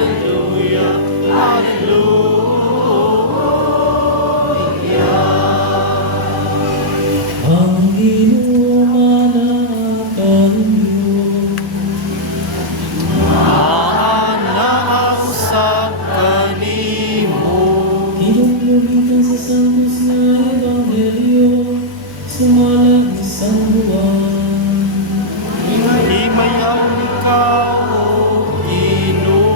Hallelujah, hallelujah. Ang inumanakan niyo, Anak sa kanimo. Kinumulutan sa santos na Ebanghelyo, sumalang isang buwan. Himayan ikaw, O Ginoo.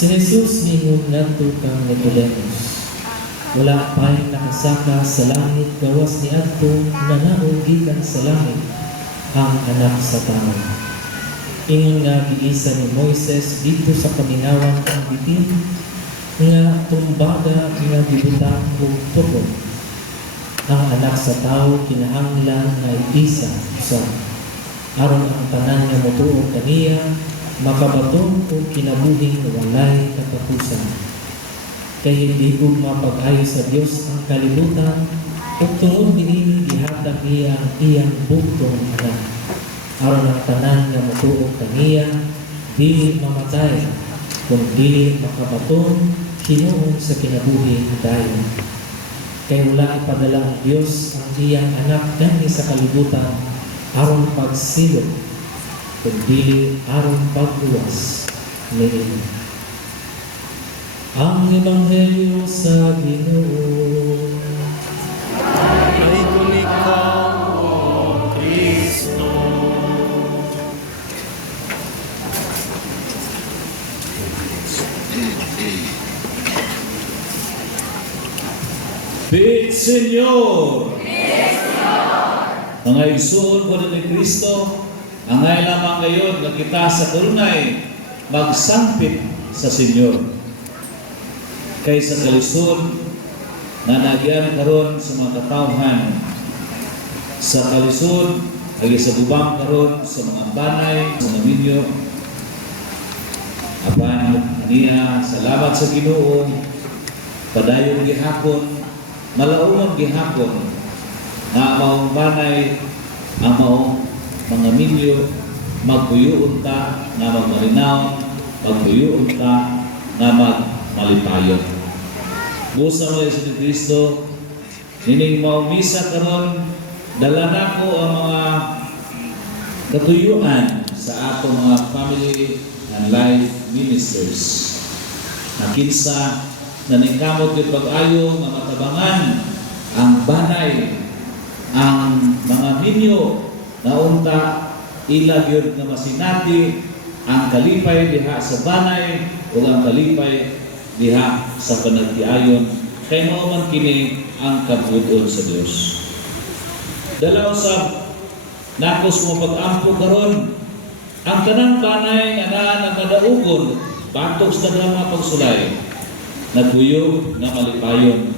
Si Jesus ningon ngadto kang Nicodemus. Wala pa'y nakasaka sa langit gawas ni adto nanaog gikan sa langit ang anak sa tao. Ingon nga giisa ni Moises dito sa paminawan ang bitin nga tumbada nga gibutang og tukod. Ang anak sa tao kinahanglan nga isa usa aron ang tanan nga motuo kaniya makabaton o kinabuhing walay katapusan. Kay hindi ugma pag-ayo sa Dios ang kalibutan ug tungod niini gihatag niya ang iyang bugtong anak. Aron ang tanan nga motuo kaniya dili mamatay kundi makabaton hinuon sa kinabuhi dayon. Kay wala ipadala ang Dios ang iyang anak dinhi sa kalibutan aron pagsilot kundi aron pagluwas niini. Ang Ebanghelyo sa Ginoo. Ay kung ikaw, O Kristo. Pit Senyor! Mga igsoon ko ni Kristo, angay lamang ngayon na kita sa karunay magsangpit sa Senyor. Kaysa kalisod na nagyan karon sa mga katawhan, sa kalisod ay sa gubang karon sa mga banay, sa mga minyo. Apan niya, salamat sa Ginoo, padayon gihapon, malaungon gihapon, na maong banay, ang maong mga minyo, magpuyoon ta, na magmarinaw, magpuyoon ta, na magmalipayon. Busa mo sa Kristo, nining maumisa karon, dala na ko ang mga katuyuan sa atong mga family and life ministers. Nakinsa na ningkamot yung pag-ayo nga matabangan ang banay, ang mga minyo na unta ilag yun nga masinati ang kalipay diha sa banay o ang kalipay diha sa panagtiayon kay mao man kini ang kabudon sa Dios. Dalaw sa nakos mo pag-ampo karon ang tanang banay nga naa nagmadaugon batok sa daghang mga pagsulay nagbuyo na malipayon.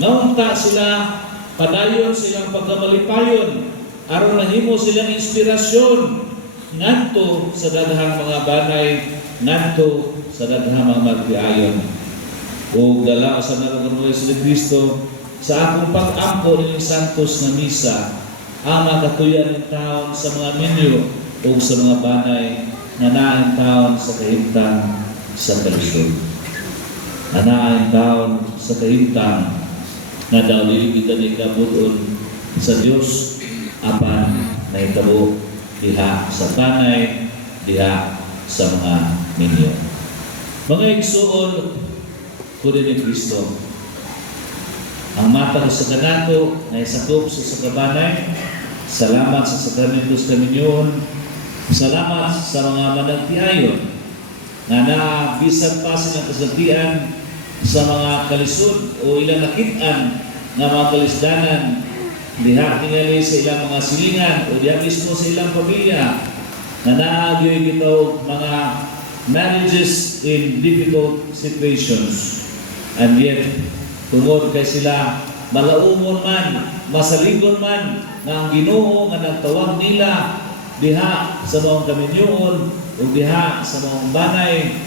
Naunta sila padayon silang pagkamalipayon aron nahimo silang inspirasyon ngadto sa daghang mga banay ngadto sa daghang mga magtiayon. O dala sa nagkaroon sa Kristo sa akong pag-ampo ng santos na misa ang makatuyan ng taon sa mga menyo o sa mga banay na naing taon sa kahimtang sa kalisod. Na naing taon sa kahimtang na daw kita ni kabudon sa Dios apan na itabo diha sa tanay, diha sa mga menyo. Mga igsuon ko ni Kristo. Ang mata ko sa kanato na isakop sa sakabanay. Salamat sa sakramentos kaminyon. Salamat sa mga managtiayon na nabisag pa silang kasagian sa mga kalisod o ilang nakitaan na mga kalisdanan diha tingali sa ilang mga silingan o diha mismo sa ilang pamilya na naagyoy gito mga marriages in difficult situations. And yet, tungod kay sila malaumon man, masaligon man na ang Ginoo nga nagtawag nila diha sa mga kaminyoon o diha sa mga banay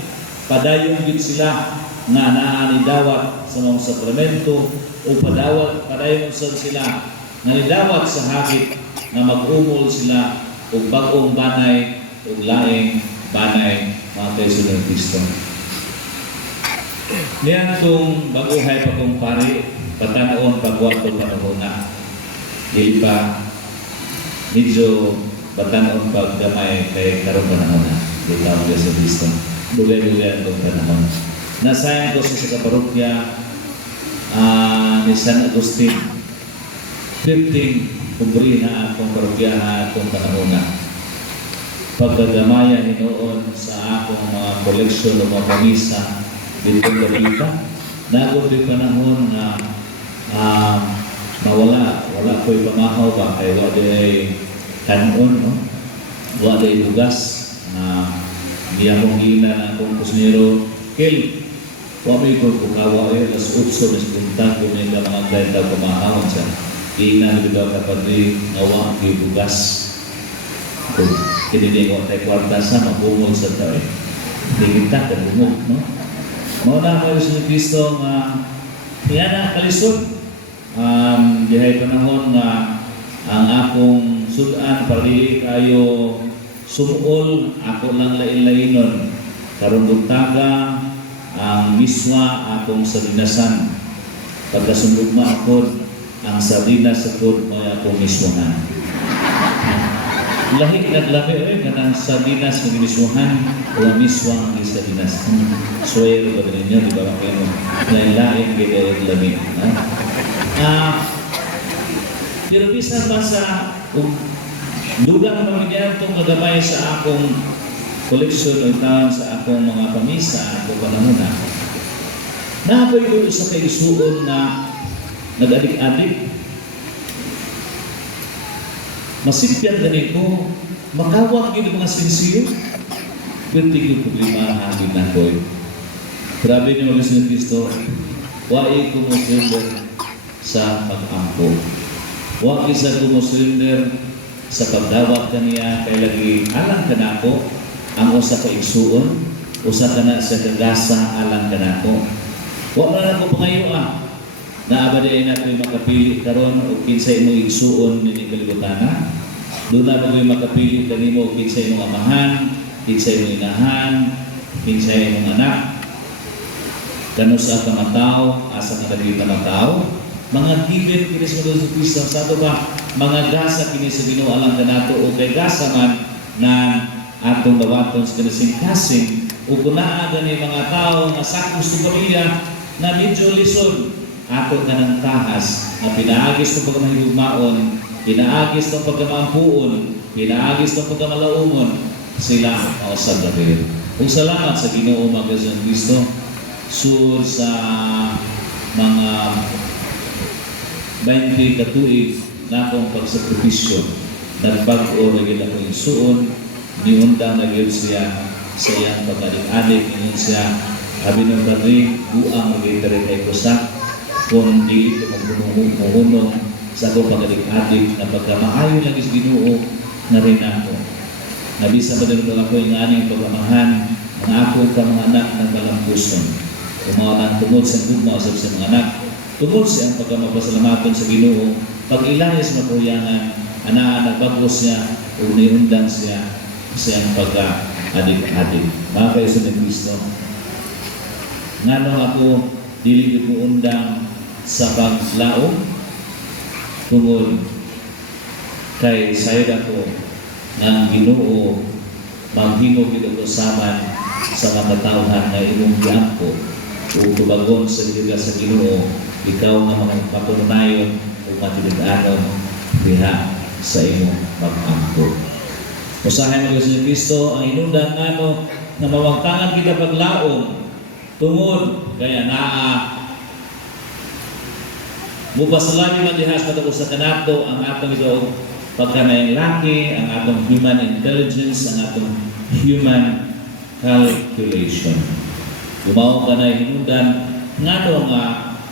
padayon gid sila nga naa ni dawat sa mga sakramento o padayon usab sila nga nidawat sa hagit nga mag-umol sila og bag-ong banay ug laing banay mga kaisunod ng Kristo. Niyan itong baguhay pa kong pari, patanaon pagwato panahon na. Dili pa medyo patanaon paggamay kay karong panahon na. Dili pa ang sa Kristo. Dugay-dugay ang panahon. Nasayang ko sa kaparokya ni San Agustin. 15 kubri na akong parokyahan akong panahon na. Pagkagamaya hinoon sa akong mga koleksyon o mga pamisa dito Galita, nagod yung panahon na wala ko'y pamahaw ba kay waday kanon, no? Waday lugas di akong hina na akong kusnero kil wami ko bukawa alas 8 na punta kung may mga ganda pamahaw siya hina nabitaw kapag di nawa yung lugas kung kinili mo tayo kwarta sa mabungol sa tao hindi kita bumog, no? Mauna ko sa Kristo nga yan ang kalisod. Dihay panahon nga ang akong sudan pali kayo sumul ako lang lain-lainon karong buntaga ang miswa akong sarinasan pagkasundugma ako ang sardinas sa food mo akong miswahan. Lahi naglami kanang sardinas ng miswahan o ang miswang ng sardinas. Suwero ba ninyo, di ba kayo lain-lain kayo yung lami. Pero bisan ba sa lugar na pamilya itong nagamay sa akong koleksyon o taon sa akong mga pamisa o panahon na napoy ko sa kaisuon na nag-adik-adik masipyan ganin ko, makawak yun mga sinsiyo, bertigil problema hangin na ko. Grabe ni mga Kristo Kristo, wai ko mo surrender sa pag-ampo. Wai isa ko mo surrender sa pagdawat kaniya, kay lagi alang ka na ko, ang usa ka igsuon, usa ka na sa kagasa alang ka na ko. Wala na ko pangayo naabadi na ito'y makapili karon o kinsay mo igsuon ni kalibutana. Doon na mo makapili kanimo o kinsay mong amahan, kinsay mong inahan, kinsay mong anak. Kano sa kamataw, asa ka dagiti kamataw. Mga gilid kini sa Kristo sa ato ba, mga gasa kini sa Ginoo alang kanato o kay gasa man na atong dawaton sa kasing-kasing o kunaa gani mga tao nga sakos sa pamilya na medyo lisod ato ka ng tahas na pinaagis ng pagkamahigugmaon, pinaagis ng pagkamampuon, pinaagis ng pagkamalaumon, sila mausap na rin. Kung salamat sa Ginoo mga Kristo, sur sa mga 20 katuig na akong pagsakripisyo, nagpag-o na gila kong isuon, niundang na gila siya sa iyang pag-adik-adik, ngayon siya, habi ng rin, buang mag-itari kay Kusak, kung di ito magpunong sa akong pag-adik-adik na pagkamaayon lang is Ginoo na rin ako. Nabisa pa din ako yung aning pagkamahan ng ako ka mga anak ng kalampuson. Kung mga nang tungod sa gugma sa mga anak, tungod siyang pagkamapasalamatong sa Ginoo, pag ilayas mapuyangan, anaan nagbagos siya o niundang siya siyang pagka-adik-adik. Mga kaiso ni Kristo, nga nung ako dili ko undang sa paglaom tungod kay sayod ako ng Ginoo maghimo gid ko saman sa mga tawhan na imong giampo o tubagon sa liga sa Ginoo ikaw nga mga matununayon o matilig-anon diha sa imong pag-ampo. Usahay mo sa Kristo ang inundan nano na mawagtangan kita paglaom tungod kaya naa mupasalamin man dihas patapos sa kanato ang atong ito pagkanayang laki, ang atong human intelligence, ang atong human calculation. Gumawa ka na hinundan nga nga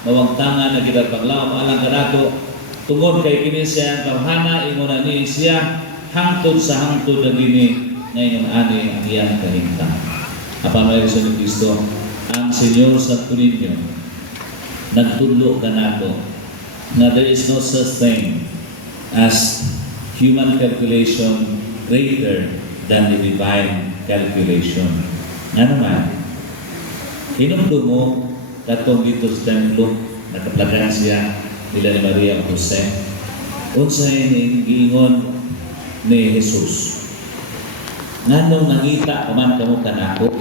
mawagtangan na kita paglaom alang kanato tungod kay kini siya tawhana imo na ni siya hangtod sa hangtod na gini ngayon ani ang iyang kahintang. Apan may gusto ni Kristo, ang Senyor sa ninyo, nagtudlo ka nato na there is no such thing as human calculation greater than the divine calculation. Nga naman, hinumdo mo katong dito sa templo, nakaplagan siya nila ni Maria o Jose. Unsay ni giingon ni Jesus, nganong nangita paman kamo kanako,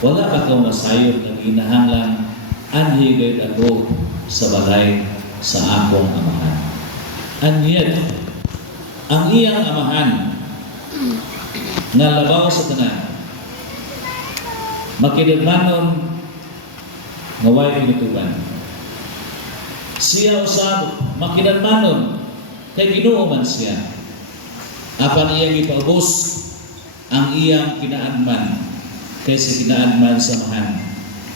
wala ba kang nasayod na ginahanglan anhigay ako sa balay sa akong amahan. And yet, ang iyang amahan nga labaw sa tanan, makidagmanon nga way pinutuban. Siya usab makidagmanon kay Ginoo man siya. Apan iyang ipaubos ang iyang kinaadman kaysa kinaadman sa amahan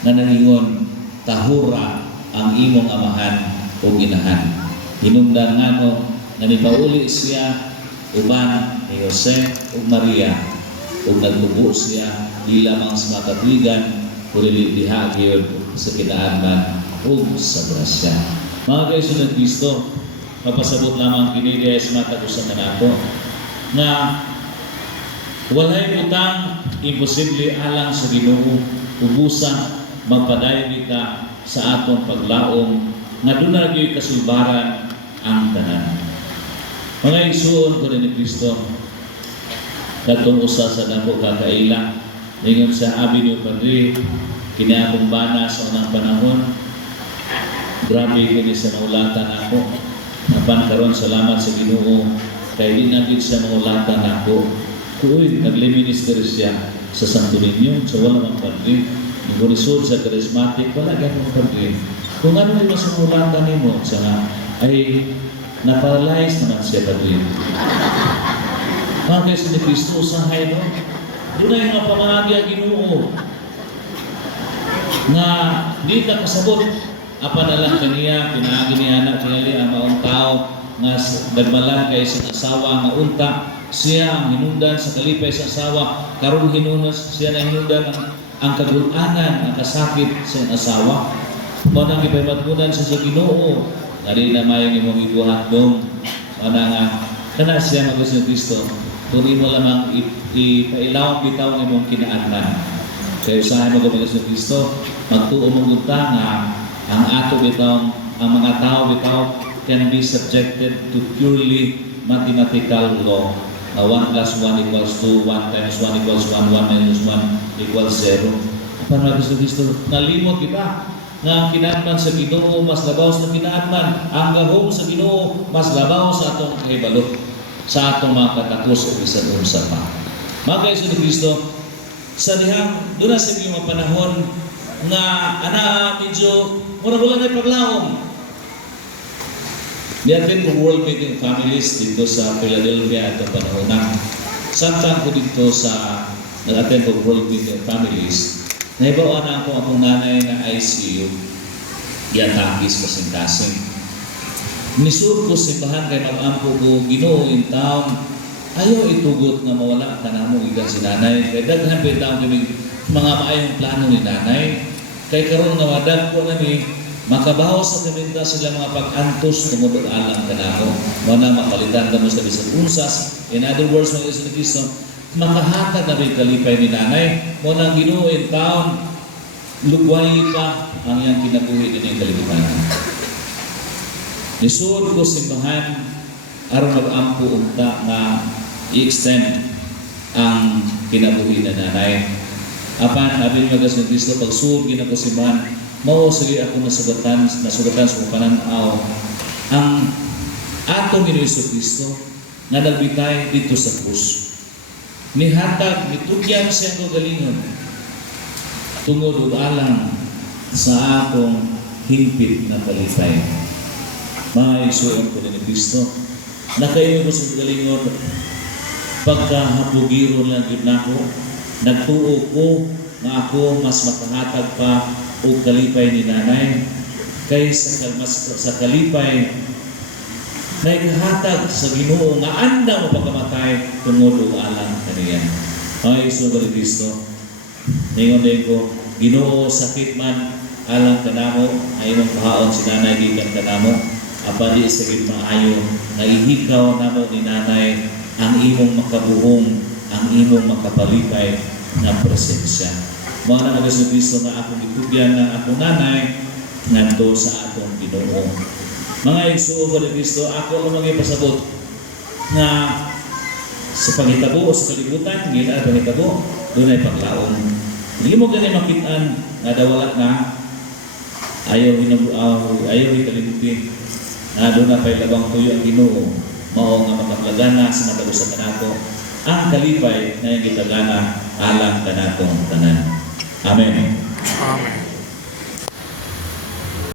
na nangingon tahura ang imong amahan o ginahan. Hinungdan ngano na nipauli siya uban ni Jose o Maria o nagtubo siya di lamang sa mga katwigan kundi diha gyud sa kinaadman o sa grasya. Mga kaisun ng Kristo, mapasabot lamang kini diha sa matagusan na nato na walay butang imposible alang sa Ginoo ubusan magpadayon kita sa atong paglaom nga dunay gyud kasulbaran ang tanan. Mga igsuon ko ni Kristo, katong usa sa dako kakaila ningon sa abi ni Padre kini akong bana sa unang panahon. Grabe kini sa naulatan ako. Napan karon salamat sa Ginoo kay di na gid siya naulatan ako. Kuy nagliminister siya sa Santo Niño sa wala mang padre. Iburisod sa charismatic wala ganun padre. Kung ano yung masamulatan nimo sa ay naparalyze naman siya padre. Mga kaysa ni Kristo sa hayno, doon na yung mapamahagi ang Ginoo na di ka kasabot apa na lang kaniya, pinaagi niya na kinali ang maong tao nga nagmalan kay sa asawa nga unta siya ang hinundan sa kalipay sa asawa karon hinunos siya na hinundan ang kagulanan, ang kasakit sa asawa mo nang ipaymatgunan sa Ginoo nga di na mayong imong ibuhat dong mo nga kana siya mag-Kristo Kristo kung imo lamang ipailaw bitaw ng imong kinaadman kaya usahay mo mag-Kristo Kristo magtuo mong nga ang ato bitaw ang mga tao bitaw can be subjected to purely mathematical law. 1 plus 1 equals 2, 1 times 1 equals 1, 1 minus 1 equals 0. Para Kristo, nalimot kita nga ang kinaadman sa Ginoo mas labaw sa kinaadman. Ang gahom sa Ginoo mas labaw sa atong kahibalo, sa atong mga katakos o bisan unsa pa. Mga kaisun ni Kristo, sa dihang doon na sa mga panahon nga ana medyo mura wala na paglaom. Diatin ko World Meeting Families dito sa Philadelphia at panahon na. Samtang ko dito sa nag-attend ko World Meeting Families, naibawaan na ako akong nanay na ICU, yatakis kasing-kasing. Nisur ko simbahan kay mag-ampo ko, Ginoo in town, ayaw itugot na mawala ka na mo ikan si nanay. Kaya daghan pa taon kami mga maayong plano ni nanay. Kay karon nga wadag ko na ni makabaho sa kaminta sila mga pag-antos tumutog alang kanako mo na makalitan ka mo sa bisag unsas. In other words, mga isa ni Kristo, makahatag na rin kalipay ni nanay mo nang Ginoo in town, lugway pa ang iyang kinabuhi din yung kalipitan. Nisuod ko simbahan aron mag-ampo unta na i-extend ang kinabuhi na nanay. Apan, abin magas ng Kristo, pag suod ginako simbahan, mao sige ako nasugatan sa pananaw ang atong Ginoo Kristo nga nagbitay dito sa krus. Nihatag, nitugyan siya ang kagalingon tungod og alang sa atong hingpit na kalipay. Mga igsuon ko ni Kristo, nakayo ko sa kagalingon pagkahapugiro lang yun nako, nagtuo ko nga ako mas makahatag pa o kalipay ni nanay kaysa sa kalipay na ikahatag sa Ginoo nga anda mo pagkamatay tungod o alang kaniya. Ay, Iso ni Kristo, Ningon din ko, Ginoo sakit man alang kanamo, ay mong pahaon si nanay gikan kanamo, apadi sa maayo, nagihikaw namo ni nanay ang imong makabuhong, ang imong makapalipay na presensya. Mga na Hesus Kristo nga akong itubyan ng akong nanay nganto sa atong Ginoo. Mga igsuo ko ni Kristo, ako ang mga pasabot nga sa panghitabo o sa kalibutan, gina panghitabo, doon ay paglaom. Hindi mo ganyan makitaan na dawala na ayaw ikalimutin na doon na pa'y labang tuyo ang Ginoo, mao nga makaplagana sa matabo sa kanato ang kalipay na yung gitagana alang kanatong tanan. Amen. Amen.